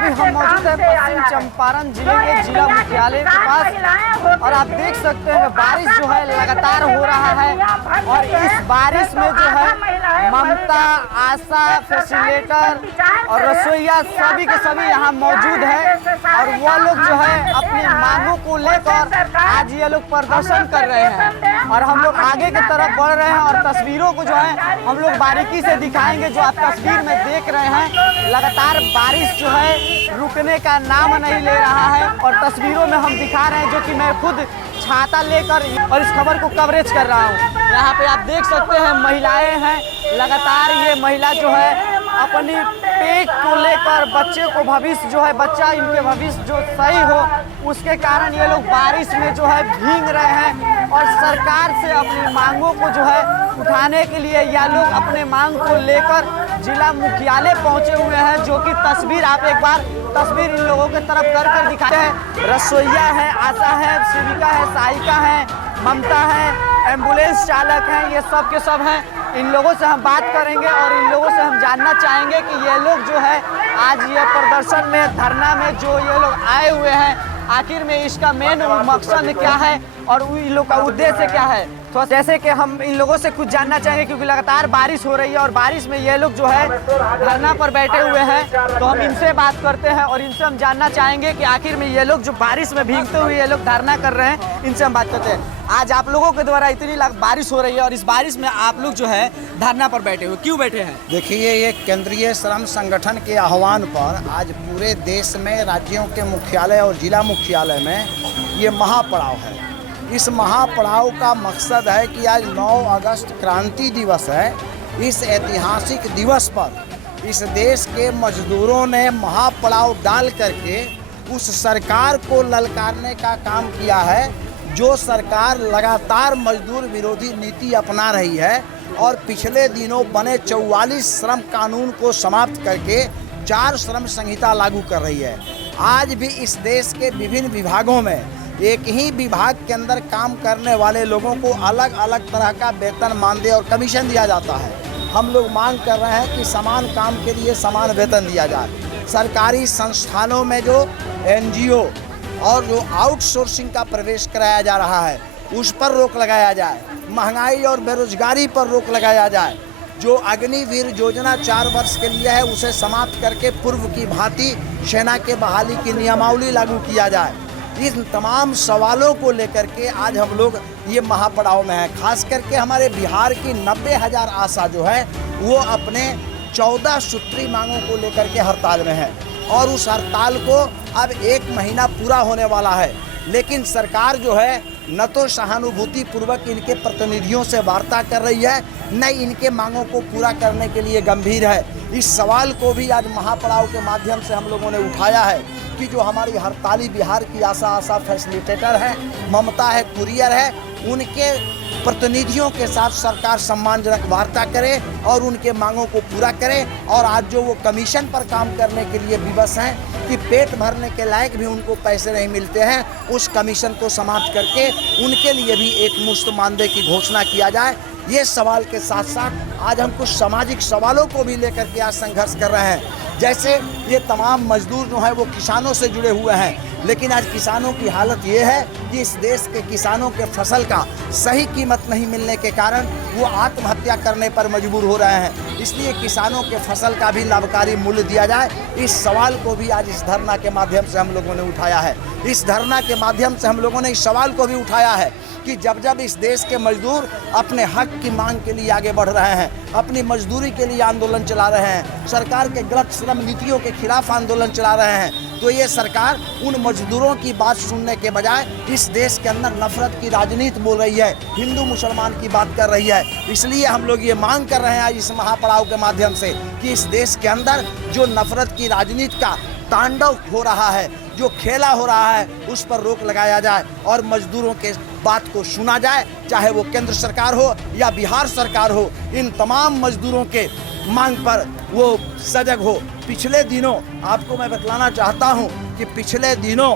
अभी हम मौजूद हैं पश्चिम चंपारण जिले के जिला मुख्यालय के पास और आप देख सकते हैं बारिश जो है लगातार हो रहा है और इस बारिश में जो है ममता, आशा, फैसिलिटेटर और रसोइया सभी के सभी यहाँ मौजूद है और वो लोग जो है अपनी मांगों को लेकर आज ये लोग प्रदर्शन कर रहे हैं और हम लोग आगे की तरफ बढ़ रहे हैं और तस्वीरों को जो है हम लोग बारीकी से दिखाएंगे। जो आप तस्वीर में देख रहे हैं लगातार बारिश जो है रुकने का नाम नहीं ले रहा है और तस्वीरों में हम दिखा रहे हैं जो कि मैं खुद छाता लेकर और इस खबर को कवरेज कर रहा हूँ। यहाँ पे आप देख सकते हैं महिलाएं हैं, लगातार ये महिला जो है अपनी पेट को लेकर बच्चे को भविष्य जो है बच्चा इनके भविष्य जो सही हो उसके कारण ये लोग बारिश में जो है भीग रहे हैं और सरकार से अपनी मांगों को जो है उठाने के लिए यह लोग अपने मांग को लेकर जिला मुख्यालय पहुंचे हुए हैं। जो कि तस्वीर आप एक बार तस्वीर इन लोगों के तरफ कर दिखाते हैं। रसोइया है, आशा है, सेविका है, सहायिका है, ममता है, एम्बुलेंस चालक हैं, ये सब के सब हैं। इन लोगों से हम बात करेंगे और इन लोगों से हम जानना चाहेंगे कि ये लोग जो है आज ये प्रदर्शन में धरना में जो ये लोग आए हुए हैं आखिर में इसका मेन मकसद क्या है और इन लोग का उद्देश्य क्या है। तो जैसे कि हम इन लोगों से कुछ जानना चाहेंगे क्योंकि लगातार बारिश हो रही है और बारिश में ये लोग जो है धरना पर बैठे हुए हैं तो हम इनसे बात करते हैं और इनसे हम जानना चाहेंगे कि आखिर में ये लोग जो बारिश में भीगते हुए ये लोग धरना कर रहे हैं इनसे हम बात करते हैं। आज आप लोगों के द्वारा इतनी बारिश हो रही है और इस बारिश में आप लोग जो है धरना पर बैठे हुए क्यों बैठे हैं? देखिए, ये केंद्रीय श्रम संगठन के आह्वान पर आज पूरे देश में राज्यों के मुख्यालय और जिला मुख्यालय में ये महापड़ाव है। इस महापड़ाव का मकसद है कि आज 9 अगस्त क्रांति दिवस है। इस ऐतिहासिक दिवस पर इस देश के मजदूरों ने महापड़ाव डाल करके उस सरकार को ललकारने का काम किया है जो सरकार लगातार मजदूर विरोधी नीति अपना रही है और पिछले दिनों बने 44 श्रम कानून को समाप्त करके 4 श्रम संहिता लागू कर रही है। आज भी इस देश के विभिन्न विभागों में एक ही विभाग के अंदर काम करने वाले लोगों को अलग अलग तरह का वेतन, मानदेय और कमीशन दिया जाता है। हम लोग मांग कर रहे हैं कि समान काम के लिए समान वेतन दिया जाए। सरकारी संस्थानों में जो NGO और जो आउटसोर्सिंग का प्रवेश कराया जा रहा है उस पर रोक लगाया जाए। महंगाई और बेरोजगारी पर रोक लगाया जाए। जो अग्निवीर योजना 4 वर्ष के लिए है उसे समाप्त करके पूर्व की भांति सेना के बहाली की नियमावली लागू किया जाए। इन तमाम सवालों को लेकर के आज हम लोग ये महापड़ाव में हैं। खास करके हमारे बिहार की 90,000 आशा जो है वो अपने 14 सूत्री मांगों को लेकर के हड़ताल में है और उस हड़ताल को अब 1 महीना पूरा होने वाला है। लेकिन सरकार जो है न तो सहानुभूति पूर्वक इनके प्रतिनिधियों से वार्ता कर रही है, न इनके मांगों को पूरा करने के लिए गंभीर है। इस सवाल को भी आज महापड़ाव के माध्यम से हम लोगों ने उठाया है कि जो हमारी हड़ताली बिहार की आशा फैसिलिटेटर है, ममता है, कुरियर है, उनके प्रतिनिधियों के साथ सरकार सम्मानजनक वार्ता करे और उनके मांगों को पूरा करे। और आज जो वो कमीशन पर काम करने के लिए विवश हैं कि पेट भरने के लायक भी उनको पैसे नहीं मिलते हैं, उस कमीशन को समाप्त करके उनके लिए भी एक मुश्त मानदेय की घोषणा किया जाए। ये सवाल के साथ साथ आज हम कुछ सामाजिक सवालों को भी लेकर के आज संघर्ष कर रहे हैं। जैसे ये तमाम मजदूर जो हैं वो किसानों से जुड़े हुए हैं, लेकिन आज किसानों की हालत ये है कि इस देश के किसानों के फसल का सही कीमत नहीं मिलने के कारण वो आत्महत्या करने पर मजबूर हो रहे हैं। इसलिए किसानों के फसल का भी लाभकारी मूल्य दिया जाए। इस सवाल को भी आज इस धरना के माध्यम से हम लोगों ने उठाया है। इस धरना के माध्यम से हम लोगों ने इस सवाल को भी उठाया है कि जब जब इस देश के मजदूर अपने हक की मांग के लिए आगे बढ़ रहे हैं, अपनी मजदूरी के लिए आंदोलन चला रहे हैं, सरकार के गलत श्रम नीतियों के खिलाफ आंदोलन चला रहे हैं, तो ये सरकार उन मजदूरों की बात सुनने के बजाय इस देश के अंदर नफरत की राजनीति बोल रही है, हिंदू मुसलमान की बात कर रही है। इसलिए हम लोग ये मांग कर रहे हैं आज इस महापड़ाव के माध्यम से कि इस देश के अंदर जो नफरत की राजनीति का तांडव हो रहा है, जो खेला हो रहा है, उस पर रोक लगाया जाए और मजदूरों के बात को सुना जाए, चाहे वो केंद्र सरकार हो या बिहार सरकार हो। इन तमाम मजदूरों के मांग पर वो सजग हो। पिछले दिनों आपको मैं बतलाना चाहता हूं कि पिछले दिनों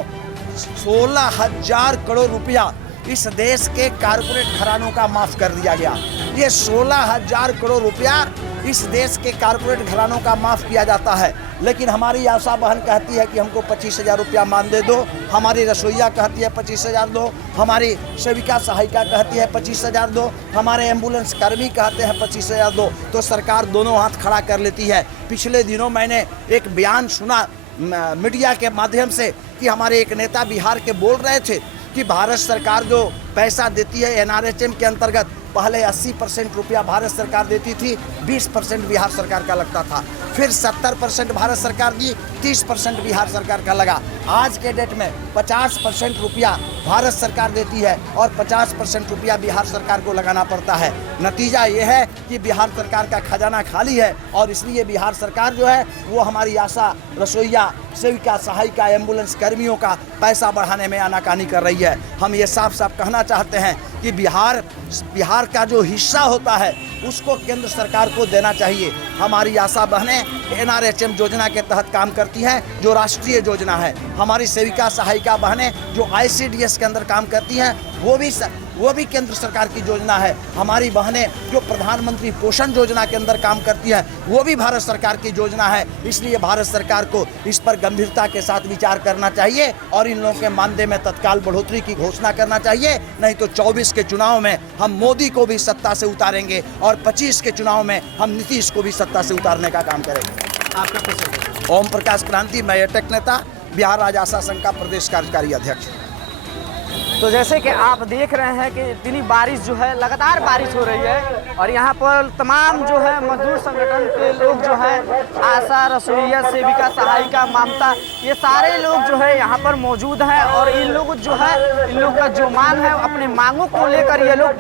16,000 करोड़ रुपया इस देश के कारपोरेट घरानों का माफ कर दिया गया। ये 16,000 करोड़ रुपया इस देश के कारपोरेट घरानों का माफ़ किया जाता है। लेकिन हमारी आशा बहन कहती है कि हमको 25,000 रुपया मान दे दो, हमारी रसोईया कहती है 25,000 दो, हमारी सेविका सहायिका कहती है 25,000 दो, हमारे एम्बुलेंस कर्मी कहते हैं 25,000 दो, तो सरकार दोनों हाथ खड़ा कर लेती है। पिछले दिनों मैंने एक बयान सुना मीडिया के माध्यम से कि हमारे एक नेता बिहार के बोल रहे थे कि भारत सरकार जो पैसा देती है NRHM के अंतर्गत, पहले 80% रुपया भारत सरकार देती थी, 20% बिहार सरकार का लगता था, फिर 70% भारत सरकार दी, 30% बिहार सरकार का लगा। आज के डेट में 50% रुपया भारत सरकार देती है और 50% रुपया बिहार सरकार को लगाना पड़ता है। नतीजा ये है कि बिहार सरकार का खजाना खाली है और इसलिए बिहार सरकार जो है वो हमारी आशा, रसोईया, सेविका, सहायिका, एम्बुलेंस कर्मियों का पैसा बढ़ाने में आनाकानी कर रही है। हम ये साफ साफ कहना चाहते हैं कि बिहार का जो हिस्सा होता है उसको केंद्र सरकार को देना चाहिए। हमारी आशा बहनें NRHM योजना के तहत काम करती हैं, जो राष्ट्रीय योजना है। हमारी सेविका सहायिका बहनें जो ICDS के अंदर काम करती हैं, वो भी केंद्र सरकार की योजना है। हमारी बहनें जो प्रधानमंत्री पोषण योजना के अंदर काम करती हैं, वो भी भारत सरकार की योजना है। इसलिए भारत सरकार को इस पर गंभीरता के साथ विचार करना चाहिए और इन लोगों के मानदेय में तत्काल बढ़ोतरी की घोषणा करना चाहिए। नहीं तो 24 के चुनाव में हम मोदी को भी सत्ता से उतारेंगे और 25 के चुनाव में हम नीतीश को भी सत्ता से उतारने का काम करेंगे। आपका प्रश्न। ओम प्रकाश क्रांति, मैं एटेक नेता, बिहार राज्य आशा संघ का प्रदेश कार्यकारी अध्यक्ष। तो जैसे कि आप देख रहे हैं कि इतनी बारिश जो है, लगातार बारिश हो रही है और यहाँ पर तमाम जो है मजदूर संगठन के लोग जो है, आशा, रसोईया, सेविका, सहायिका, ममता, ये सारे लोग जो है यहाँ पर मौजूद हैं और इन लोग जो है, इन लोग का जो मांग है, अपने मांगों को लेकर ये लोग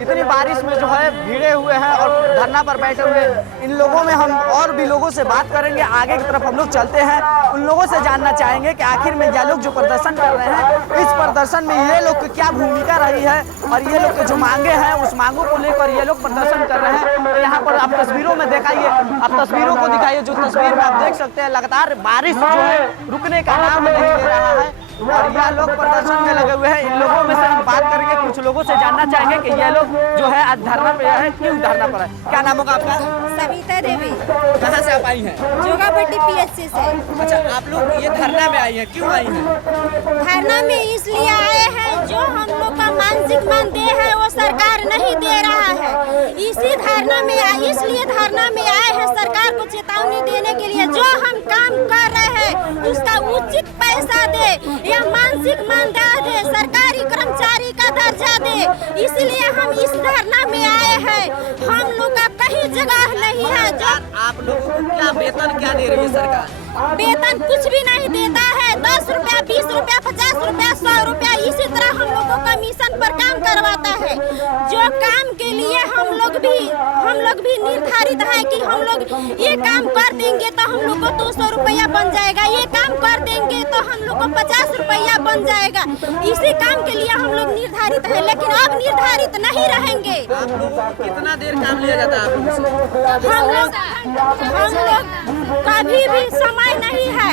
इतनी बारिश में जो है भिड़े हुए हैं और धरना पर बैठे हुए हैं। इन लोगों में हम और भी लोगों से बात करेंगे, आगे की तरफ हम लोग चलते हैं, उन लोगों से जानना चाहेंगे कि आखिर में ये लोग जो प्रदर्शन कर रहे हैं, इस प्रदर्शन में ये लोग की क्या भूमिका रही है और ये लोग के जो मांगे हैं उस मांगों को लेकर ये लोग प्रदर्शन कर रहे हैं। तो यहाँ पर आप तस्वीरों में दिखाइए, आप तस्वीरों को दिखाइए, जो तस्वीर में आप देख सकते हैं लगातार बारिश जो है रुकने का नाम नहीं ले रहा है और यह लोग प्रदर्शन में लगे हुए हैं। इन लोगों में से हम बात करेंगे, कुछ लोगों से जानना चाहेंगे कि ये लोग जो है आज धरना पे है, क्यों धरना पर है। क्या नाम होगा आपका? सविता देवी। कहाँ से आप आई हैं? जोगापट्टी PSC से। अच्छा, आप लोग ये धरना में आई हैं, क्यों आई हैं? धरना में इसलिए आए हैं, जो हम लोग का मानसिक मानदेय है वो सरकार नहीं दे रहा है। इसलिए धरना में आए हैं सरकार को चेतावनी देने के लिए, जो हम काम कर रहे हैं उसका उचित पैसा दे या मानसिक मानदेय दे, सरकारी कर्मचारी का दर्जा दे। इसलिए हम इस धरना में आए हैं। हम लोग का कहीं जगह नहीं है। जो आप लोगों को क्या वेतन क्या दे रही है सरकार? वेतन कुछ भी नहीं देता है। 10 रुपया, 20 रुपया, 50 रुपया, 100 रुपया, इसी तरह हम लोग को कमीशन पर काम करवाता है। जो काम के लिए हम लोग भी निर्धारित है कि हम लोग ये काम कर देंगे तो हम लोग को 200 रुपया बन जाएगा, ये काम कर देंगे तो हम लोग को 50 रुपया बन जाएगा। इसी काम के लिए हम लोग निर्धारित है, लेकिन अब निर्धारित नहीं रहेंगे। आप लोगों को कितना देर काम लिया जाता है? हम लोग कभी भी समय नहीं है।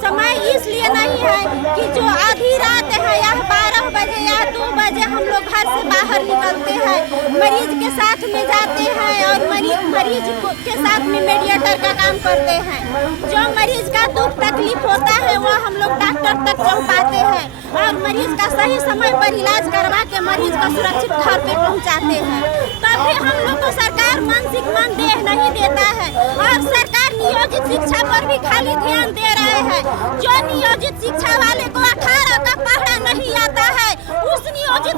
समय इसलिए नहीं है कि जो आधी रात है या 12 बजे या 2 बजे हम लोग घर से बाहर निकलते हैं, मरीज के साथ में जाते हैं और मरीज के साथ में मीडिएटर का काम करते हैं। जो मरीज का दुख तकलीफ होता है वो हम लोग डॉक्टर तक पहुंचाते हैं और मरीज का सही समय पर इलाज करवा के मरीज को सुरक्षित घर पे पहुंचाते हैं। तभी हम लोग को सरकार मानसिक मानदेय नहीं देता है और सरकार नियोजित शिक्षा पर भी खाली ध्यान दे रहे हैं। जो नियोजित शिक्षा वाले को 18 का पढ़ा नहीं आता है, उस नियोजित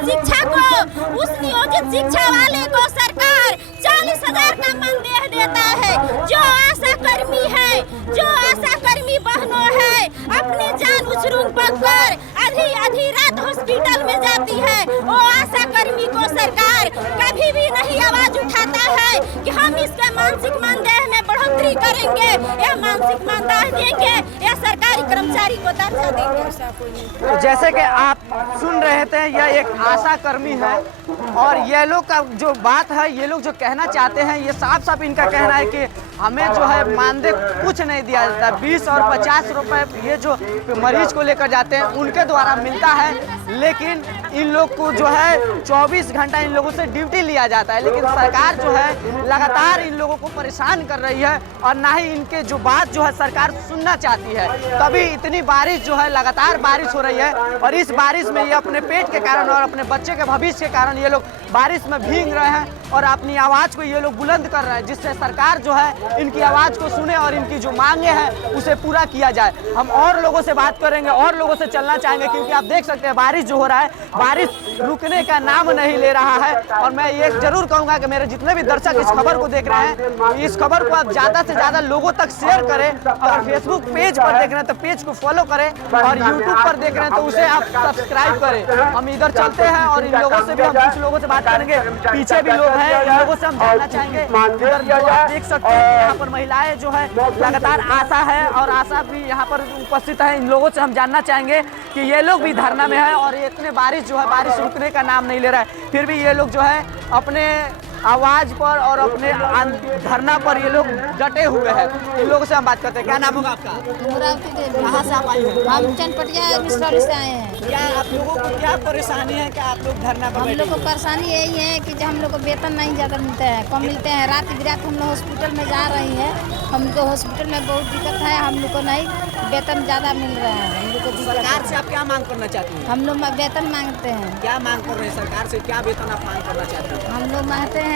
शिक्षा वाले को सरकार 40,000 का मानदेय देता है। जो आशा कर्मी बहनों है, अपनी जान उछरूंग पकड़ आधी रात हॉस्पिटल में जाती है, वो आशा कर्मी को सरकार कभी भी नहीं आवाज उठाता है कि हम इसके मानसिक मानदेय में बढ़ोतरी करेंगे या मानसिक मानदेय देंगे या सरकारी कर्मचारी को दर्जा देंगे। तो जैसे कि आप सुन रहे थे, यह एक आशा कर्मी है और ये लोग का जो बात है, ये लोग जो कहना चाहते हैं, ये साफ साफ इनका कहना है कि हमें जो है मानदेय कुछ नहीं दिया जाता। 20 और 50 रुपए ये जो मरीज को लेकर जाते हैं उनके द्वारा मिलता है, लेकिन इन लोग को जो है 24 घंटा इन लोगों से ड्यूटी लिया जाता है, लेकिन सरकार जो है लगातार इन लोगों को परेशान कर रही है और ना ही इनके जो बात जो है सरकार सुनना चाहती है। तभी इतनी बारिश जो है लगातार बारिश हो रही है और इस बारिश में ये अपने पेट के कारण और अपने बच्चे के भविष्य के कारण ये लोग बारिश में भीग रहे हैं और अपनी आवाज़ को ये लोग बुलंद कर रहे हैं, जिससे सरकार जो है इनकी आवाज़ को सुने और इनकी जो मांगे हैं उसे पूरा किया जाए। हम और लोगों से बात करेंगे, और लोगों से चलना चाहेंगे, क्योंकि आप देख सकते हैं बारिश जो हो रहा है, बारिश रुकने का नाम नहीं ले रहा है। और मैं ये जरूर कहूँगा कि मेरे जितने भी दर्शक इस खबर को देख रहे हैं, इस खबर को आप ज़्यादा से ज़्यादा लोगों तक शेयर करें। अगर फेसबुक पेज पर देख रहे हैं तो पेज को फॉलो करें और यूट्यूब पर देख रहे हैं तो उसे आप सब्सक्राइब करें। हम इधर चलते हैं और इन लोगों से भी हम कुछ लोगों से बात करेंगे। पीछे भी लोग हैं, इन लोगों से हम जानना चाहेंगे। इधर जो आप देख सकते हैं यहाँ पर महिलाएं जो है लगातार आशा है और आशा भी यहाँ पर उपस्थित है। इन लोगों से हम जानना चाहेंगे कि ये लोग भी धरना में है और इतने बारिश जो है बारिश रुकने का नाम नहीं ले रहा है, फिर भी ये लोग जो है अपने आवाज पर और अपने धरना पर ये लोग डटे हुए हैं। इन लोगों से हम बात करते हैं। क्या नाम होगा आपका? कहाँ से आप आई हो? हम चनपटिया मिश्रौली से आए हैं। क्या आप लोगों को क्या परेशानी है कि आप लोग धरना पर हम बैठे लोग को परेशानी यही है कि जो हम लोग को वेतन नहीं ज़्यादा मिलते हैं, कम मिलते हैं। रात बिरात हम लोग हॉस्पिटल में जा रही हैं, हमको हॉस्पिटल में बहुत दिक्कत है, हम लोग को नहीं वेतन ज़्यादा मिल रहा है। हम लोग को सरकार से आप क्या मांग करना चाहती हैं? हम लोग वेतन मांगते हैं। क्या मांग कर रहे हैं सरकार से? क्या वेतन आप मांग करना चाहते हैं? हम लोग मांगते हैं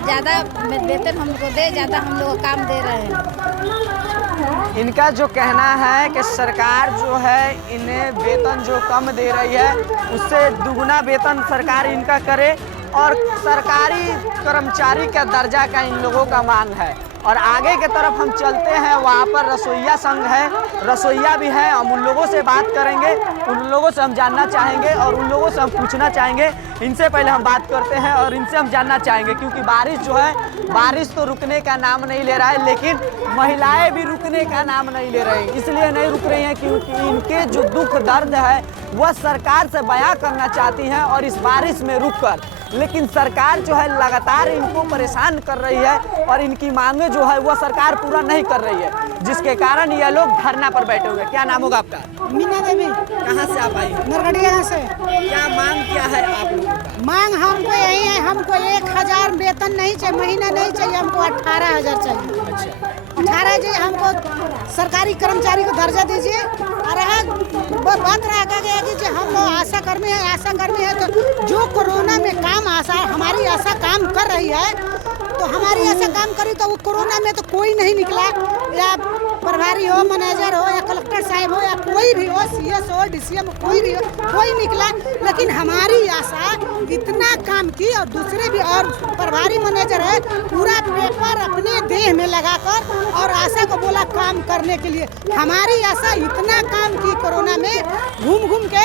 ज़्यादा वेतन हम लोग को दे, ज़्यादा हम लोग को काम दे रहे हैं। इनका जो कहना है कि सरकार जो है इन्हें वेतन जो कम दे रही है उससे दुगुना वेतन सरकार इनका करे और सरकारी कर्मचारी का दर्जा का इन लोगों का मांग है। और आगे के तरफ हम चलते हैं, वहाँ पर रसोइया संघ है, रसोइया भी है। हम उन लोगों से बात करेंगे, उन लोगों से हम जानना चाहेंगे और उन लोगों से हम पूछना चाहेंगे। इनसे पहले हम बात करते हैं और इनसे हम जानना चाहेंगे, क्योंकि बारिश जो है बारिश तो रुकने का नाम नहीं ले रहा है, लेकिन महिलाएं भी रुकने का नाम नहीं ले रही। इसलिए नहीं रुक रही हैं क्योंकि इनके जो दुख दर्द है वह सरकार से बयां करना चाहती हैं और इस बारिश में रुककर, लेकिन सरकार जो है लगातार इनको परेशान कर रही है और इनकी मांगे जो है वह सरकार पूरा नहीं कर रही है, जिसके कारण ये लोग धरना पर बैठे हुए। क्या नाम होगा आपका? मीना देवी। कहाँ से आप आई? नरगढ़िया से। क्या मांग क्या है आप लोगों का? मांग हमको यही है, हमको 1000 वेतन नहीं चाहिए, महीना नहीं चाहिए, हमको 18,000 चाहिए। अच्छा, 18 जी हमको सरकारी कर्मचारी को दर्जा दीजिए। और बात रहा गया कि जो हम लोग आशा कर्मी है, आशा कर्मी है तो जो कोरोना में काम आशा हमारी आशा काम कर रही है, तो हमारी आशा काम करी तो वो कोरोना में तो कोई नहीं निकला, या प्रभारी हो, मैनेजर हो, या कलेक्टर साहब हो, या कोई भी हो, CS हो, DCM हो, कोई भी हो, कोई निकला। लेकिन हमारी आशा इतना काम की और दूसरे भी और प्रभारी मैनेजर है पूरा पेपर अपने देह में लगाकर और आशा को बोला काम करने के लिए। हमारी आशा इतना काम की कोरोना में घूम घूम के,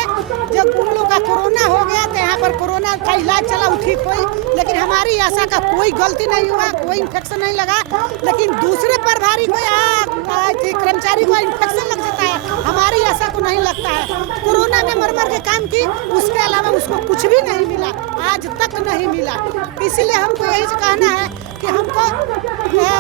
जब उन लोग का कोरोना हो गया तो यहाँ पर कोरोना का इलाज चला, ठीक हुई, लेकिन हमारी आशा का कोई गलती नहीं हुआ, कोई इन्फेक्शन नहीं लगा। लेकिन दूसरे प्रभारी को या कर्मचारी को इन्फेक्शन लग जाता है, हमारी आशा को नहीं लगता है। कोरोना में मर मर के काम की, उसके अलावा उसको कुछ भी नहीं मिला, आज तक नहीं मिला। इसलिए हमको यही कहना है कि हमको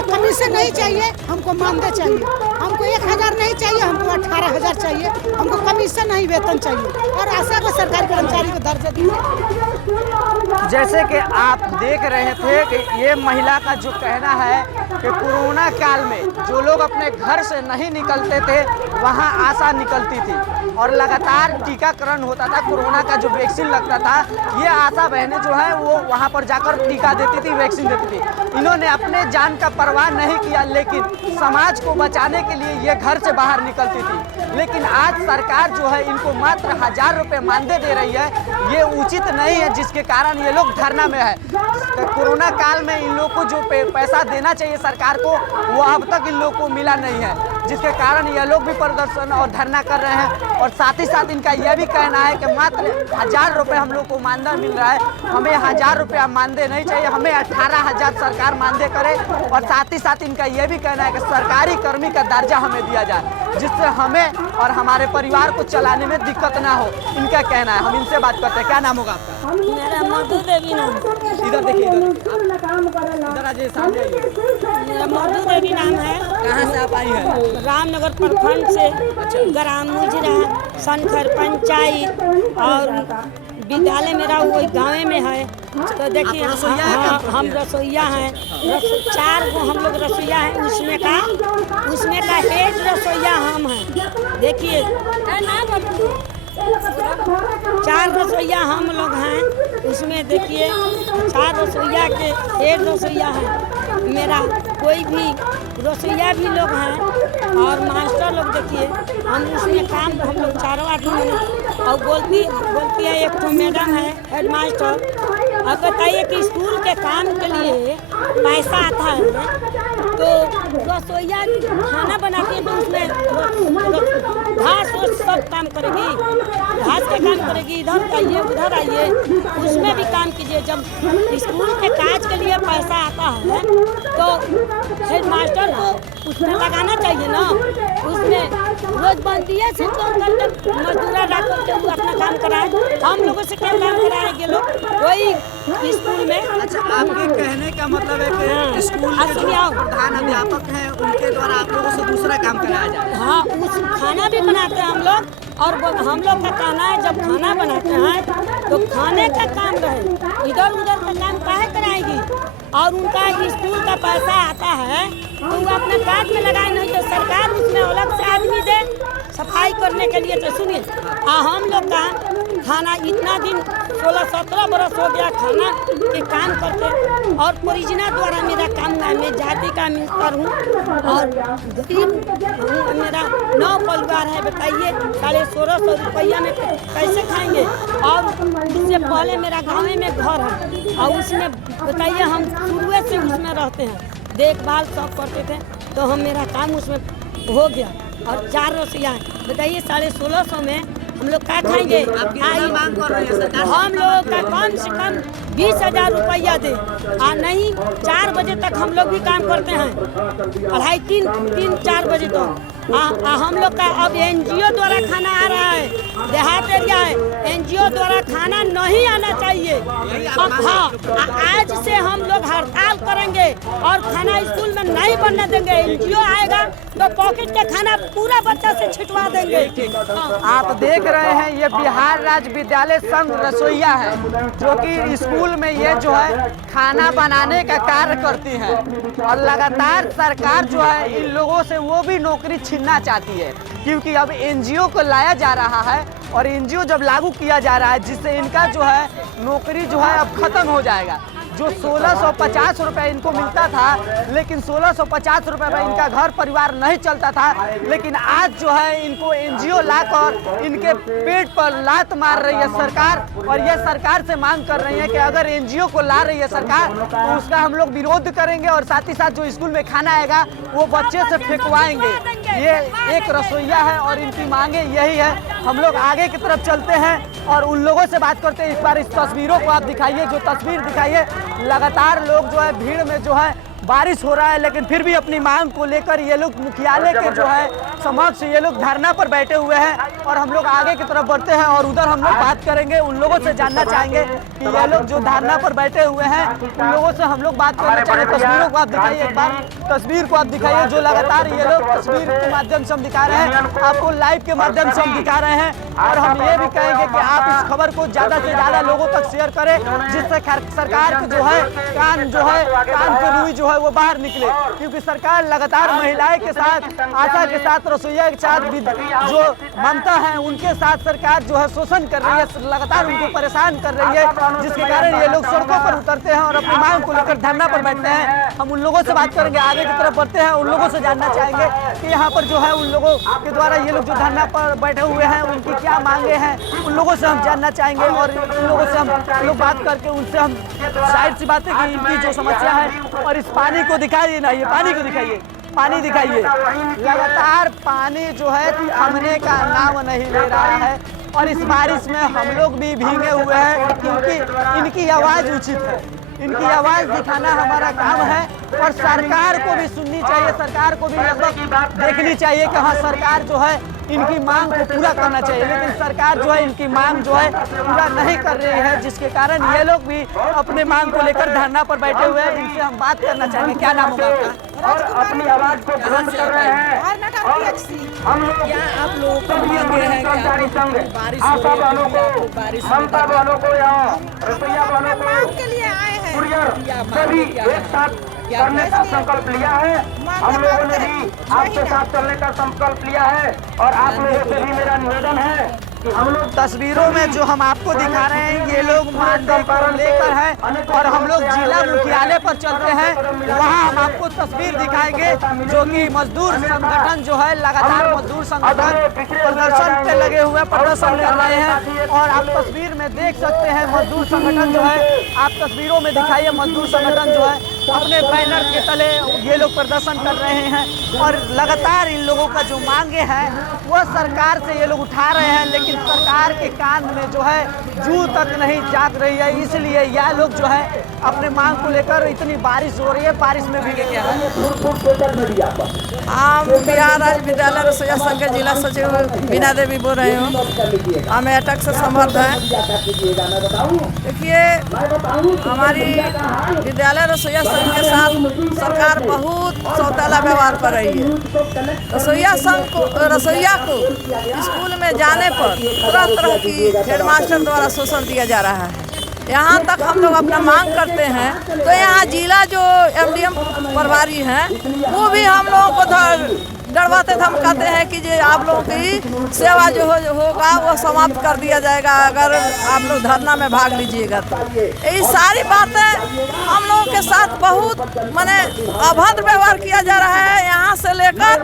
कमीशन नहीं चाहिए, हमको मानदेय चाहिए। हमको 1000 नहीं चाहिए, हमको 18,000 चाहिए। हमको कमीशन नहीं वेतन चाहिए और आशा को सरकारी कर्मचारी को दर्जा दीजिए। जैसे कि आप देख रहे थे कि ये महिला का जो कहना है कि कोरोना काल में जो लोग अपने घर से नहीं निकलते थे वहाँ आशा निकलती थी और लगातार टीकाकरण होता था, कोरोना का जो वैक्सीन लगता था, ये आशा बहनें जो है वो वहाँ पर जाकर टीका देती थी, वैक्सीन देती थी। इन्होंने अपने जान का परवाह नहीं किया, लेकिन समाज को बचाने के लिए ये घर से बाहर निकलती थी। लेकिन आज सरकार जो है इनको मात्र 1000 रुपये मानदेय दे रही है, ये उचित नहीं है, जिसके कारण ये लोग धरना में है। तो कोरोना काल में इन लोग को जो पैसा देना चाहिए सरकार को, वो अब तक इन लोग को मिला नहीं है, जिसके कारण ये लोग भी प्रदर्शन और धरना कर रहे हैं। और साथ ही साथ इनका यह भी कहना है कि मात्र 1000 रुपये हम लोग को मानदेय मिल रहा है, हमें 1000 रुपया मानदेय नहीं चाहिए, हमें 18,000 सरकार मानदेय करे। और साथ ही साथ इनका यह भी कहना है कि सरकारी कर्मी का दर्जा हमें दिया जाए। जिससे हमें और हमारे परिवार को चलाने में दिक्कत ना हो, इनका कहना है। हम इनसे बात करते हैं। क्या नाम होगा आपका? मेरा मधु देवी नाम। इधर देखिए, इधर आइए, सामने आइए। मेरा मधु देवी नाम है। कहाँ से आप आई हैं? रामनगर प्रखंड से, ग्राम मुजरा, सनखर पंचायत, और विद्यालय मेरा वही गाँव में है। तो देखिए, हाँ, हम रसोईया हैं। 4 गो हम लोग रसोईया हैं। उसमें का हेड रसोईया हम हैं। देखिए, 4 रसोईया हम लोग हैं। उसमें देखिए 4 रसोईया के हेड रसोईया हैं। मेरा कोई भी रसोईया भी लोग हैं और मास्टर लोग। देखिए, हम उसमें काम हम लोग 4 आदमी हैं। और बोलती है एक तो मैडम है हेड मास्टर। अब बताइए कि स्कूल के काम के लिए पैसा आता है तो रसोईया खाना बनाती है तो उसमें घास सब काम करेगी, घास के काम करेगी। इधर आइए, उधर आइए, उसमें भी काम कीजिए। जब स्कूल के काज के लिए पैसा आता है तो हेड मास्टर को उसमें लगाना चाहिए ना। उसमें रोज बंदिया से तो करते मजदूरा रख करके वो अपना काम कराए। हम लोगों से क्या काम कराएंगे लोग? वही स्कूल में। अच्छा, आपके कहने का मतलब है कि स्कूल में जो प्रधान अध्यापक हैं उनके द्वारा आप लोगों से दूसरा काम कराया जाए? हाँ, उस खाना भी बनाते हैं हम लोग। और हम लोग का कहना है जब खाना बनाते हैं तो खाने का काम रहे, इधर उधर का काम काहे कराएगी। और उनका स्कूल का पैसा आता है तो वो अपने काज में लगाए, नहीं तो सरकार उसमें अलग से आदमी दे सफाई करने के लिए। तो सुनिए, हम लोग का खाना इतना दिन 16-17 बरस हो गया खाना के काम करते। और परियोजना द्वारा मेरा काम है। मैं जाति का मिनिस्टर हूँ और गरीब हूँ। मेरा 9 परिवार है। बताइए 1650 रुपया में कैसे खाएंगे। और इससे पहले मेरा गाँव में घर है और उसमें बताइए हम शुरू से उसमें रहते हैं, देखभाल सब करते थे। तो हम मेरा काम उसमें हो गया। और 4 रसोईया बताइए 1650 में हम लोग क्या खाएंगे? मांग कर रहे हैं सरकार? हम लोग का कम से कम 20,000 रुपया दे। नहीं 4 बजे तक हम लोग भी काम करते हैं, 2:30-3-4 बजे तक। हम लोग का अब NGO द्वारा खाना आ रहा है। देहात एरिया है, NGO द्वारा खाना नहीं आना चाहिए। हाँ, आज से हम लोग हड़ताल करेंगे और खाना स्कूल में नहीं बनने देंगे। NGO आएगा तो पॉकेट के खाना पूरा बच्चा से छिटवा देंगे। आप देख रहे हैं ये बिहार राज्य विद्यालय संघ रसोईया है जो कि स्कूल में ये जो है खाना बनाने का कार्य करती है। और लगातार सरकार जो है इन लोगों से वो भी नौकरी छीनना चाहती है, क्योंकि अब NGO को लाया जा रहा है और NGO जब लागू किया जा रहा है जिससे इनका जो है नौकरी जो है अब खत्म हो जाएगा। जो 1650 रुपये इनको मिलता था, लेकिन 1650 रुपये में इनका घर परिवार नहीं चलता था। लेकिन आज जो है इनको NGO लाकर इनके पेट पर लात मार रही है सरकार। और ये सरकार से मांग कर रही है कि अगर NGO को ला रही है सरकार तो उसका हम लोग विरोध करेंगे और साथ ही साथ जो स्कूल में खाना आएगा वो बच्चे से फेंकवाएंगे। ये एक रसोईया है और इनकी मांगे यही है। हम लोग आगे की तरफ चलते हैं और उन लोगों से बात करते हैं। इस बार इस तस्वीरों को आप दिखाइए, जो तस्वीर दिखाइए। लगातार लोग जो है भीड़ में जो है बारिश हो रहा है लेकिन फिर भी अपनी मांग को लेकर ये लोग मुख्यालय के जो है समक्ष ये लोग धरना पर बैठे हुए हैं। और हम लोग आगे की तरफ बढ़ते हैं और उधर हम लोग बात करेंगे, उन लोगों से जानना चाहेंगे कि ये लोग जो धरना पर बैठे हुए हैं उन लोगों से हम लोग बात करना चाहेंगे। तस्वीरों को आप दिखाइए, एक बार तस्वीर को आप दिखाइए। जो लगातार ये लोग तस्वीर के माध्यम से हम दिखा रहे हैं, आपको लाइव के माध्यम से हम दिखा रहे हैं। और हम ये भी कहेंगे कि आप इस खबर को ज़्यादा से ज़्यादा लोगों तक शेयर करें, जिससे सरकार को जो है कान की रुई जो है वो बाहर निकले। क्योंकि सरकार लगातार महिलाएं के साथ, आशा के साथ, रसोईया के साथ, जो ममता है उनके साथ सरकार जो है शोषण कर रही है, लगातार उनको परेशान कर रही है, जिसके कारण ये लोग सड़कों पर उतरते हैं और अपनी मांग को लेकर धरना पर बैठते हैं। हम उन लोगों से बात करेंगे, आगे की तरफ बढ़ते हैं, उन लोगों से जानना चाहेंगे कि यहाँ पर जो है उन लोगों के द्वारा ये लोग जो धरना पर बैठे हुए हैं उनकी क्या मांगे हैं, उन लोगों से हम जानना चाहेंगे। और उन लोगों से हम लोग बात करके उनसे हम जाहिर सी बात है कि इनकी जो समस्या है। और इस पानी को दिखाइए ना, ये पानी को दिखाइए, पानी दिखाइए। लगातार पानी जो है थमने का नाम नहीं ले रहा है। और इस बारिश में हम लोग भी भीगे हुए हैं क्योंकि इनकी आवाज़ उचित है, इनकी आवाज़ दिखाना हमारा काम है। और सरकार को भी सुननी चाहिए, सरकार को भी लगभग देखनी चाहिए कि हाँ सरकार जो है इनकी मांग को पूरा करना चाहिए, लेकिन सरकार जो है इनकी मांग जो है पूरा नहीं कर रही है, जिसके कारण ये लोग भी अपने मांग को लेकर धरना पर बैठे हुए हैं। इनसे हम बात करना चाहेंगे। क्या नाम होगा आपका? और अपनी आवाज को बुलंद कर रहे हैं। हम लोग आप लोगों को भी सरकारी संघ आशा वालों को, ममता वालों को या रसोईया वालों को कुरियर सभी एक साथ करने का संकल्प लिया है। हम लोगों ने भी आपके साथ चलने का संकल्प लिया है और आप लोगों से भी मेरा निवेदन है कि हम लोग तस्वीरों में जो हम आपको दिखा रहे हैं ये लोग मानदेय को लेकर है और हम लोग जिला मुख्यालय पर चलते हैं, वहाँ हम आपको तस्वीर दिखाएंगे जो कि मजदूर संगठन जो है लगातार मजदूर संगठन प्रदर्शन पे लगे हुए प्रदर्शन कर रहे हैं। और आप तस्वीर में देख सकते हैं मजदूर संगठन जो है, आप तस्वीरों में दिखाइए मजदूर संगठन जो है अपने बैनर के तले ये लोग प्रदर्शन कर रहे हैं और लगातार इन लोगों का जो मांगे हैं वो सरकार से ये लोग उठा रहे हैं, लेकिन सरकार के कान में जो है जू तक नहीं जाग रही है। इसलिए यह लोग जो है अपने मांग को लेकर, इतनी बारिश हो रही है, बारिश में भी क्या है। हम बिहार राज्य विद्यालय रसोईया संघ के जिला सचिव बीना देवी बोल रहे हूँ। हम अटक से समर्थ हैं। देखिए हमारी विद्यालय रसोईया संघ के साथ सरकार बहुत सौतेला व्यवहार कर रही है। रसोईया को स्कूल में जाने पर तरह तरह की हेडमास्टर द्वारा शोषण दिया जा रहा है। यहाँ तक हम लोग अपना मांग करते हैं तो यहाँ जिला जो एमडीएम प्रभारी हैं वो भी हम लोगों को डरवाते धमकाते हैं कि जो आप लोगों की सेवा जो होगा वो समाप्त कर दिया जाएगा अगर आप लोग धरना में भाग लीजिएगा। तो ये सारी बातें हम लोगों के साथ बहुत माने अभद्र व्यवहार किया जा रहा है, यहाँ से लेकर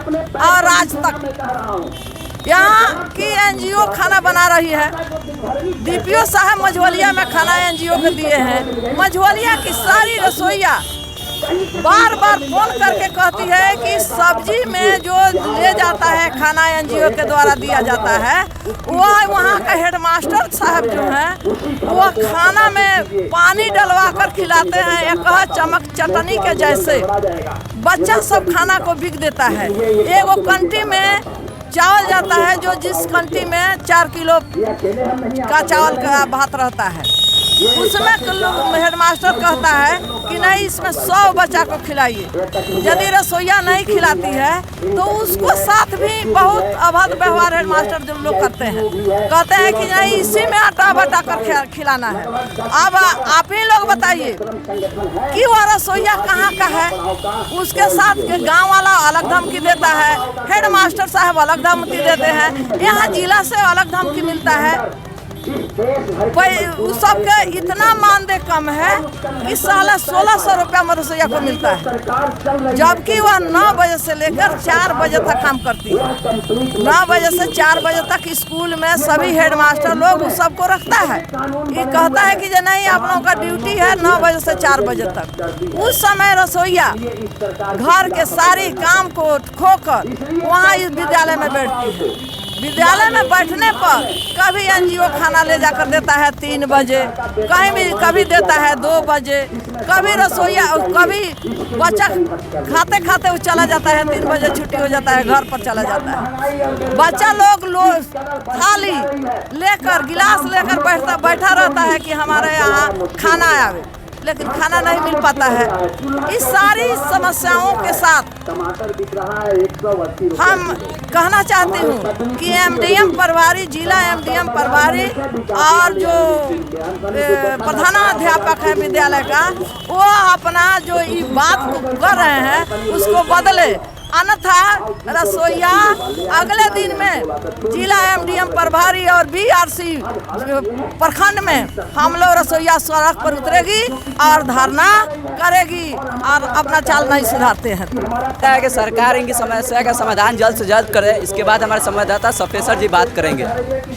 और आज तक। यहाँ की एनजीओ खाना बना रही है। डीपीओ साहब मझवलिया में खाना एनजीओ को दिए हैं। मझवलिया की सारी रसोईया बार बार फोन करके कहती है कि सब्जी में जो ले जाता है खाना एनजीओ के द्वारा दिया जाता है वह वहाँ का हेडमास्टर साहब जो हैं वो खाना में पानी डलवा कर खिलाते हैं, एक चमक चटनी के जैसे। बच्चा सब खाना को बिक देता है। एगो कंटी में चावल जाता है जो जिस कंटी में 4 किलो का चावल का भात रहता है, उसमें हेडमास्टर कहता है कि नहीं इसमें 100 बच्चा को खिलाइए। यदि रसोईया नहीं खिलाती है तो उसको साथ भी बहुत अभद्र व्यवहार हेडमास्टर जो लोग करते हैं, कहते हैं कि नहीं इसी में आटा बटा कर खिलाना है। अब आप ही लोग बताइए कि वह रसोईया कहाँ का है। उसके साथ गांव वाला अलग धमकी देता है, हेडमास्टर साहब अलग धमकी देते हैं, यहाँ जिला से अलग धमकी मिलता है। उस सबके इतना मानदेय कम है कि साला 1600 रुपया रसोईया को मिलता है, जबकि वह 9 बजे से लेकर 4 बजे तक काम करती है। 9 बजे से 4 बजे तक स्कूल में सभी हेडमास्टर लोग उस सबको रखता है। ये कहता है कि जो नहीं आप लोगों का ड्यूटी है 9 बजे से 4 बजे तक। उस समय रसोईया घर के सारी काम को खोकर वहाँ इस विद्यालय में बैठती है। विद्यालय में बैठने पर कभी एनजीओ खाना ले जाकर देता है 3 बजे, कहीं भी कभी देता है 2 बजे, कभी रसोईया कभी बच्चा खाते खाते वो चला जाता है 3 बजे छुट्टी हो जाता है, घर पर चला जाता है। बच्चा लोग थाली लेकर गिलास लेकर बैठा रहता है कि हमारे यहाँ खाना आवे, लेकिन खाना नहीं मिल पाता है। इस सारी समस्याओं के साथ हम कहना चाहती हूँ कि एमडीएम प्रभारी, जिला एमडीएम प्रभारी और जो प्रधानाध्यापक है विद्यालय का, वो अपना जो ये बात कर रहे हैं उसको बदले, अन्यथा रसोईया अगले दिन में जिला एमडीएम प्रभारी और बीआरसी प्रखंड में हम लोग रसोईया सड़क पर उतरेगी और धरना करेगी और अपना चाल नहीं सुधारते हैं। है कि सरकार इनकी समस्या का समाधान जल्द से जल्द करे। इसके बाद हमारे संवाददाता सफेसर जी बात करेंगे।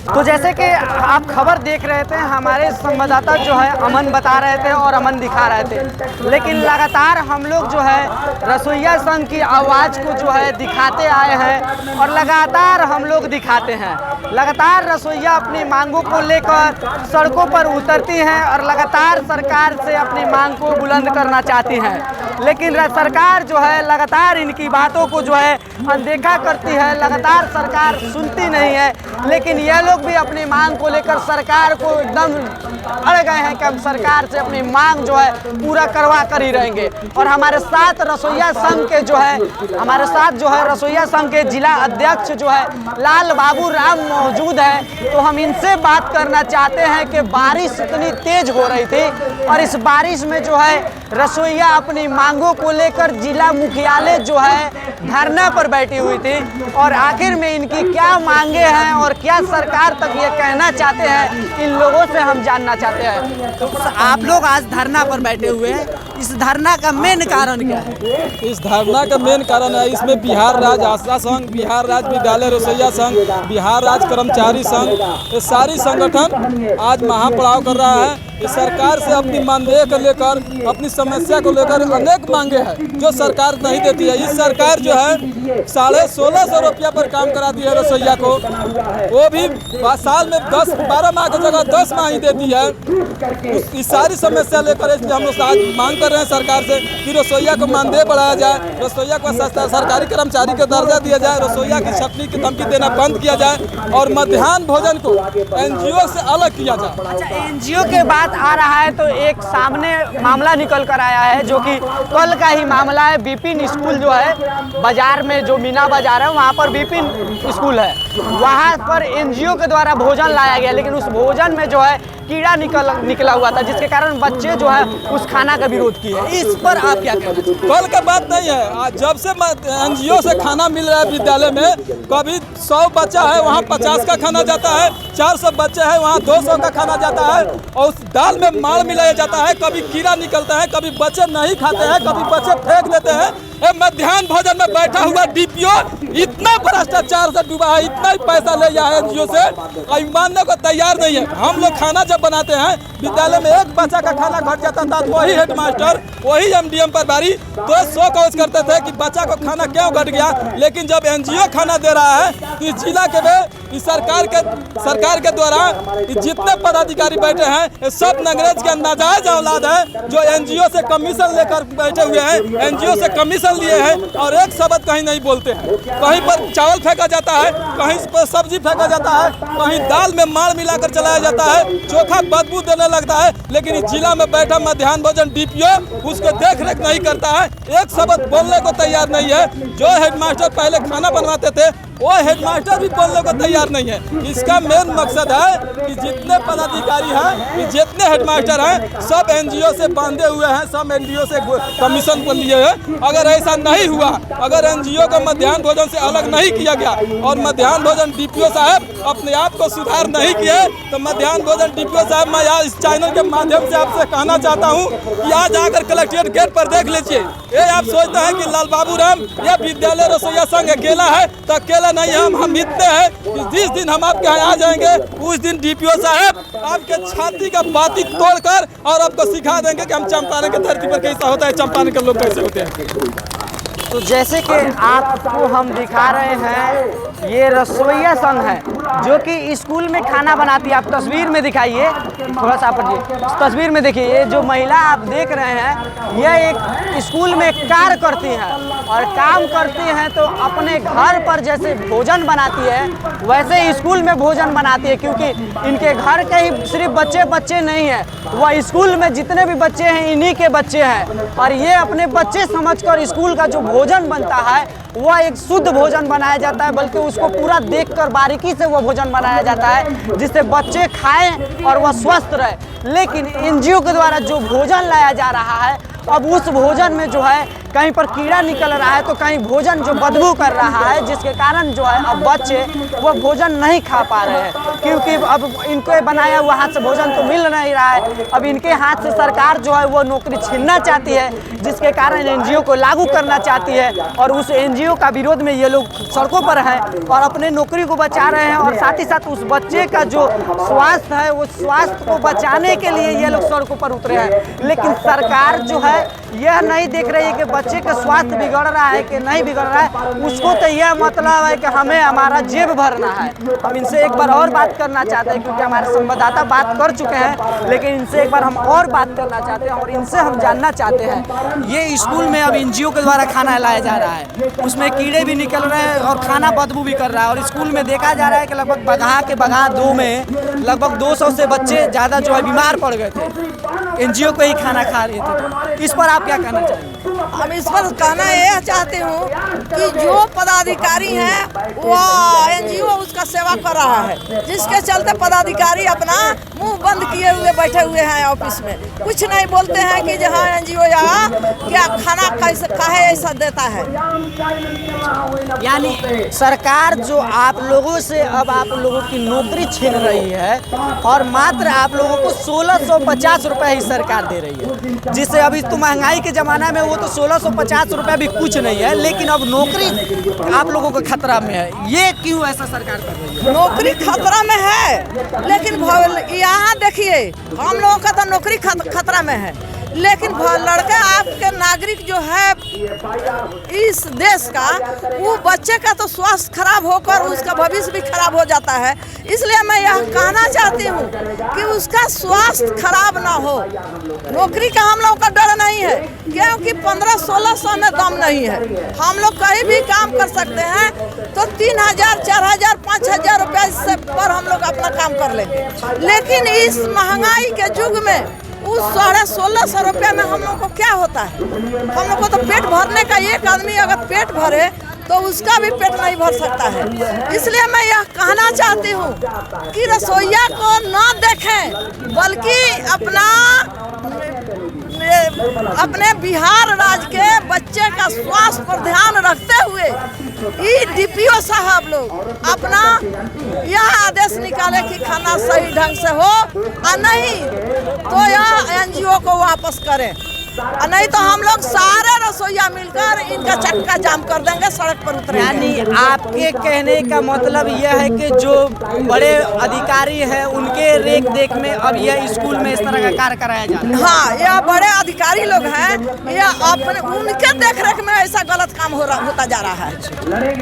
तो जैसे कि आप खबर देख रहे थे, हमारे संवाददाता जो है अमन बता रहे थे और अमन दिखा रहे थे, लेकिन लगातार हम लोग जो है रसोईया संघ की आवाज़ को जो है दिखाते आए हैं और लगातार हम लोग दिखाते हैं। लगातार रसोईया अपनी मांगों को लेकर सड़कों पर उतरती हैं और लगातार सरकार से अपनी मांग को बुलंद करना चाहती हैं। लेकिन सरकार जो है लगातार इनकी बातों को जो है अनदेखा करती है, लगातार सरकार सुनती नहीं है। लेकिन ये लोग भी अपनी मांग को लेकर सरकार को एकदम अड़ गए हैं कि हम सरकार से अपनी मांग जो है पूरा करवा कर ही रहेंगे। और हमारे साथ रसोईया संघ के जो है रसोईया संघ के जिला अध्यक्ष जो है लाल बाबू राम मौजूद है। तो हम इनसे बात करना चाहते हैं कि बारिश इतनी तेज हो रही थी और इस बारिश में जो है रसोईया अपनी मांगों को लेकर जिला मुख्यालय जो है धरना पर बैठी हुई थी और आखिर में इनकी क्या मांगे हैं और क्या सरकार तक ये कहना चाहते हैं, इन लोगों से हम जानना चाहते हैं। तो आप लोग आज धरना पर बैठे हुए हैं, इस धरना का मेन कारण क्या है? इस धरना का मेन कारण है इसमें बिहार राज्य आशा संघ, बिहार राज्य विद्यालय रसोईया संघ, बिहार राज्य कर्मचारी संघ, ये सारी संगठन आज महापड़ाव कर रहा है। इस सरकार से अपनी मानदेय को लेकर, अपनी समस्या को लेकर अनेक मांगे हैं जो सरकार नहीं देती है। इस सरकार जो है 1650 रुपया पर काम कराती है रसोईया को, वो भी साल में 10-12 माह की जगह 10 माह ही देती है। इस सारी समस्या लेकर इसलिए हम लोग आज मांग कर रहे हैं सरकार से कि रसोईया को मानदेय बढ़ाया जाए, रसोईया को सरकारी कर्मचारी का दर्जा दिया जाए, रसोईया की छटनी की धमकी देना बंद किया जाए और मध्याह्न भोजन को NGO से अलग किया जाए। अच्छा, NGO के बात आ रहा है तो एक सामने मामला निकल कर आया है जो कि कल का ही मामला है। विपिन स्कूल जो है बाजार में, जो मीना बाजार है वहाँ पर विपिन स्कूल है, वहाँ पर NGO के द्वारा भोजन लाया गया, लेकिन उस भोजन में जो है कीड़ा निकला हुआ था, जिसके कारण बच्चे जो है उस खाना का विरोध किए। इस पर आप क्या कहना चाहते हैं? कल का बात नहीं है, आज जब से NGO से खाना मिल रहा है विद्यालय में, कभी 100 बच्चा है वहाँ 50 का खाना जाता है, 400 बच्चे हैं वहाँ 200 का खाना जाता है और उस दाल में माड़ मिलाया जाता है। कभी कीड़ा निकलता है, कभी बच्चे नहीं खाते हैं, कभी बच्चे फेंक देते हैं। मध्याह्न भोजन में बैठा हुआ DPO इतना भ्रष्टाचार से डूबा है, इतना ही पैसा ले गया है NGO से, और मानने को तैयार नहीं है। हम लोग खाना जब बनाते हैं विद्यालय में, एक बच्चा का खाना घट जाता था तो वही हेडमास्टर, वही MDM पर बारी 200 कोशिश करते थे कि बच्चा को खाना क्यों घट गया। लेकिन जब NGO खाना दे रहा है तो इस जिला के सरकार के द्वारा जितने पदाधिकारी बैठे हैं ये सब अंग्रेज के नाजायज औलाद है जो NGO से कमीशन लेकर बैठे हुए हैं, NGO से कमीशन लिए हैं और एक शब्द कहीं नहीं बोलते हैं। कहीं पर चावल फेंका जाता है, कहीं पर सब्जी फेंका जाता है, कहीं दाल में माड़ मिलाकर चलाया जाता है, चोखा बदबू देने लगता है। लेकिन इस जिला में बैठा मध्याह्न भोजन DPO उसको देख रेख नहीं करता है, एक शब्द बोलने को तैयार नहीं है। जो हेडमास्टर पहले खाना बनवाते थे वो हेडमास्टर भी बोलने को तैयार नहीं है। इसका मेन मकसद है कि जितने पदाधिकारी हैं, कि जितने हेडमास्टर हैं, सब NGO से बांधे हुए हैं, सब NGO से कमीशन पर लिए हैं। अगर ऐसा नहीं हुआ, अगर NGO को मध्याह्न भोजन से अलग नहीं किया गया और मध्याह्न भोजन DPO साहब अपने आप को सुधार नहीं किए तो मध्याह्न भोजन DPO साहब, मैं यहाँ इस चैनल के माध्यम से आपसे कहना चाहता हूँ कि आज आकर कलेक्ट्रेट गेट पर देख लीजिए। ये आप सोचते हैं कि लाल बाबू राम या विद्यालय रसोईया संघ अकेला है, तो अकेला नहीं, हम इतने हैं कि जिस दिन हम आपके यहाँ आ जाएंगे उस दिन DPO साहब आपके छाती का बाती तोड़कर और आपको सिखा देंगे कि हम चंपारण की धरती पर कैसा होता है, चंपारण के लोग कैसे होते हैं। तो जैसे कि आपको हम दिखा रहे हैं, ये रसोईया संघ है जो कि स्कूल में खाना बनाती है। आप तस्वीर में दिखाइए, थोड़ा सा आप इस तस्वीर में देखिए, ये जो महिला आप देख रहे हैं यह एक स्कूल में कार्य करती हैं और काम करती हैं। तो अपने घर पर जैसे भोजन बनाती है वैसे स्कूल में भोजन बनाती है, क्योंकि इनके घर के ही सिर्फ बच्चे नहीं हैं, वह स्कूल में जितने भी बच्चे हैं इन्हीं के बच्चे हैं। और ये अपने बच्चे समझकर स्कूल का जो भोजन बनता है वह एक शुद्ध भोजन बनाया जाता है, बल्कि उसको पूरा देखकर बारीकी से वह भोजन बनाया जाता है जिससे बच्चे खाएं और वह स्वस्थ रहे। लेकिन NGO के द्वारा जो भोजन लाया जा रहा है, अब उस भोजन में जो है कहीं पर कीड़ा निकल रहा है तो कहीं भोजन जो बदबू कर रहा है, जिसके कारण जो है अब बच्चे वो भोजन नहीं खा पा रहे हैं, क्योंकि अब इनको बनाया हुआ हाथ से भोजन तो मिल नहीं रहा है। अब इनके हाथ से सरकार जो है वो नौकरी छीनना चाहती है, जिसके कारण NGO को लागू करना चाहती है और उस NGO का विरोध में ये लोग सड़कों पर हैं और अपने नौकरी को बचा रहे हैं। और साथ ही साथ उस बच्चे का जो स्वास्थ्य है, उस स्वास्थ्य को बचाने के लिए ये लोग सड़कों पर उतरे हैं। लेकिन सरकार जो है यह नहीं देख रही है कि बच्चे का स्वास्थ्य बिगड़ रहा है कि नहीं बिगड़ रहा है, उसको तो यह मतलब है कि हमें हमारा जेब भरना है। हम इनसे एक बार और बात बात करना चाहते हैं, क्योंकि हमारे संवाददाता बात कर चुके हैं, लेकिन इनसे एक बार हम और बात करना चाहते हैं और इनसे हम जानना चाहते हैं। ये स्कूल में अब एनजीओ के द्वारा खाना लाया जा रहा है, उसमें कीड़े भी निकल रहे हैं और खाना बदबू भी कर रहा है, और स्कूल में देखा जा रहा है कि लगभग बगहा के बगहा 2 में लगभग 200 से बच्चे ज़्यादा जो है बीमार पड़ गए थे, एनजीओ को ही खाना खा रहे थे। इस पर आप क्या कहना चाहेंगे? हम इस पर कहना यह चाहते हूँ कि जो पदाधिकारी हैं वो एनजीओ उसका सेवा कर रहा है, जिसके चलते पदाधिकारी अपना मुंह बंद किए हुए बैठे हुए हैं ऑफिस में, कुछ नहीं बोलते हैं कि जहाँ एनजीओ यहाँ क्या खाना कैसे काहे ऐसा देता है। यानी सरकार जो आप लोगों से अब आप लोगों की नौकरी छीन रही है और मात्र आप लोगों को 1650 रुपये ही सरकार दे रही है, जिससे अभी तो महंगाई के ज़माना में वो तो 1650 रुपये भी कुछ नहीं है, लेकिन अब नौकरी आप लोगों को खतरा में है। ये क्यों ऐसा सरकार कर रही है? नौकरी खतरा में है, लेकिन यहाँ देखिए हम लोगों का तो नौकरी खतरा में है, लेकिन लड़का आपके नागरिक जो है इस देश का, वो बच्चे का तो स्वास्थ्य खराब होकर उसका भविष्य भी खराब हो जाता है। इसलिए मैं यह कहना चाहती हूँ कि उसका स्वास्थ्य खराब ना हो। नौकरी का हम लोगों का डर नहीं है, क्योंकि 1500-1600 में दम नहीं है। हम लोग कहीं भी काम कर सकते हैं तो 3000, 4000, 5000 रुपये से पर हम लोग अपना काम कर लेंगे, लेकिन इस महंगाई के युग में उस 1650 रुपये में हम लोग को क्या होता है? हम लोग को तो पेट भरने का, एक आदमी अगर पेट भरे तो उसका भी पेट नहीं भर सकता है। इसलिए मैं यह कहना चाहती हूँ कि रसोइया को न देखें, बल्कि अपने बिहार राज्य के बच्चे का स्वास्थ्य पर ध्यान रखते हुए डीपीओ साहब लोग अपना यह आदेश निकाले कि खाना सही ढंग से हो, और नहीं तो यह एनजीओ को वापस करें, और नहीं तो हम लोग सारे रसोइया मिलकर इनका चक्का जाम कर देंगे, सड़क पर उतरेंगे। यानी आपके कहने का मतलब यह है कि जो बड़े अधिकारी हैं उनके रेख देख में अब यह स्कूल में इस तरह का कार्य कराया जा रहा है? हाँ, यह बड़े अधिकारी लोग हैं, यह अपने उनके देखरेख में ऐसा गलत काम होता जा रहा है।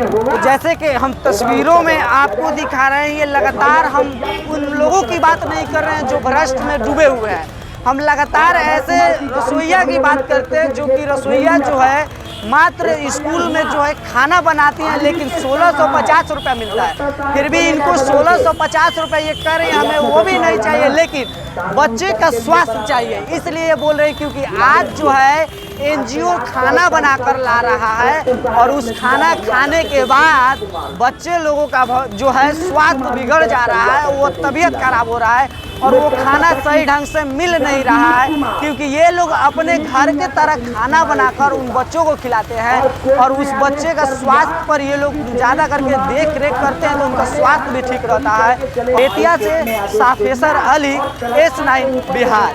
तो जैसे कि हम तस्वीरों में आपको दिखा रहे हैं, ये लगातार हम उन लोगों की बात नहीं कर रहे हैं जो भ्रष्ट में डूबे हुए हैं, हम लगातार ऐसे रसोइया की बात करते हैं जो कि रसोइया जो है मात्र स्कूल में जो है खाना बनाती हैं, लेकिन 1650 रुपये मिलता है। फिर भी इनको 1650 रुपये ये करें, हमें वो भी नहीं चाहिए, लेकिन बच्चे का स्वास्थ्य चाहिए। इसलिए ये बोल रहे हैं क्योंकि आज जो है एनजीओ खाना बनाकर ला रहा है और उस खाना खाने के बाद बच्चे लोगों का जो है स्वास्थ्य बिगड़ जा रहा है, वो तबीयत खराब हो रहा है और वो खाना सही ढंग से मिल नहीं रहा है, क्योंकि ये लोग अपने घर के तरह खाना बनाकर उन बच्चों को खिलाते हैं और उस बच्चे का स्वास्थ्य पर ये लोग ज़्यादा करके देख रेख करते हैं तो उनका स्वास्थ्य भी ठीक रहता है। बेतिया से साफेसर अली, S9 बिहार।